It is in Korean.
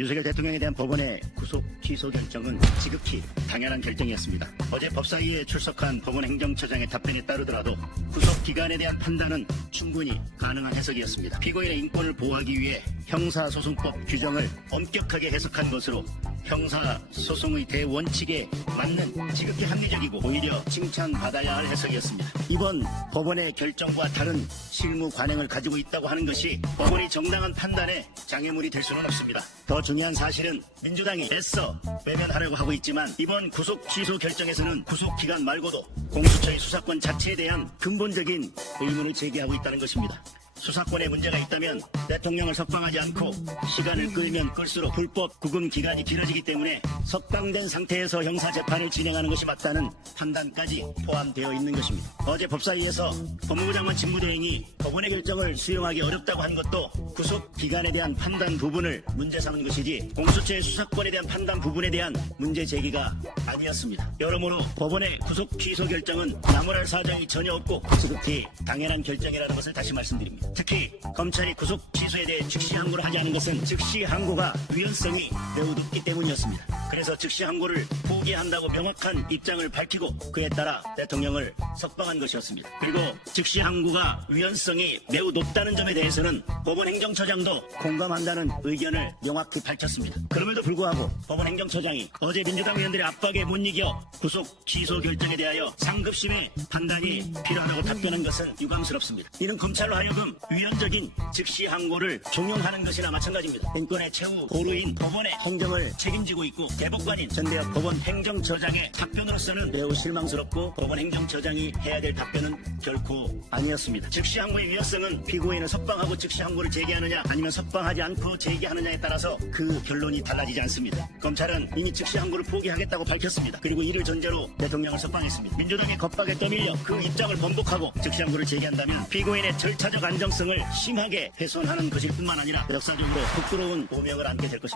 윤석열 대통령에 대한 법원의 구속 취소 결정은 지극히 당연한 결정이었습니다. 어제 법사위에 출석한 법원 행정처장의 답변에 따르더라도 구속 기간에 대한 판단은 충분히 가능한 해석이었습니다. 피고인의 인권을 보호하기 위해 형사소송법 규정을 엄격하게 해석한 것으로 형사소송의 대원칙에 맞는 지극히 합리적이고 오히려 칭찬받아야 할 해석이었습니다. 이번 법원의 결정과 다른 실무 관행을 가지고 있다고 하는 것이 법원이 정당한 판단에 장애물이 될 수는 없습니다. 더 중요한 사실은 민주당이 애써 외면하려고 하고 있지만 이번 구속 취소 결정에서는 구속 기간 말고도 공수처의 수사권 자체에 대한 근본적인 의문을 제기하고 있다는 것입니다. 수사권에 문제가 있다면 대통령을 석방하지 않고 시간을 끌면 끌수록 불법 구금 기간이 길어지기 때문에 석방된 상태에서 형사재판을 진행하는 것이 맞다는 판단까지 포함되어 있는 것입니다. 어제 법사위에서 법무부 장관 직무대행이 법원의 결정을 수용하기 어렵다고 한 것도 구속 기간에 대한 판단 부분을 문제 삼은 것이지 공수처의 수사권에 대한 판단 부분에 대한 문제 제기가 아니었습니다. 여러모로 법원의 구속 취소 결정은 나무랄 사정이 전혀 없고 지극히 당연한 결정이라는 것을 다시 말씀드립니다. 특히 검찰이 구속 취소에 대해 즉시 항고를 하지 않은 것은 즉시 항고가 위헌성이 매우 높기 때문이었습니다. 그래서 즉시 항고를 포기한다고 명확한 입장을 밝히고 그에 따라 대통령을 석방한 것이었습니다. 그리고 즉시 항고가 위헌성이 매우 높다는 점에 대해서는 법원 행정처장도 공감한다는 의견을 명확히 밝혔습니다. 그럼에도 불구하고 법원 행정처장이 어제 민주당 의원들의 압박에 못 이겨 구속 취소 결정에 대하여 상급심의 판단이 필요하다고 답변한 것은 유감스럽습니다. 이는 검찰로 하여금 위헌적인 즉시 항고를 종용하는 것이나 마찬가지입니다. 인권의 최후 보루인 법원의 행정을 책임지고 있고 대법관인 전대협 법원 행정처장의 답변으로서는 매우 실망스럽고 법원 행정처장이 해야 될 답변은 결코 아니었습니다. 즉시 항고의 위헌성은 피고인을 석방하고 즉시 항고를 제기하느냐 아니면 석방하지 않고 제기하느냐에 따라서 그 결론이 달라지지 않습니다. 검찰은 이미 즉시 항고를 포기하겠다고 밝혔습니다. 그리고 이를 전제로 대통령을 석방했습니다. 민주당의 겁박에 떠밀려 그 입장을 번복하고 즉시 항고를 제기한다면 피고인의 절차적 안정성을 심하게 훼손하는 것일 뿐만 아니라 역사적으로 부끄러운 오명을 안게 될 것입니다.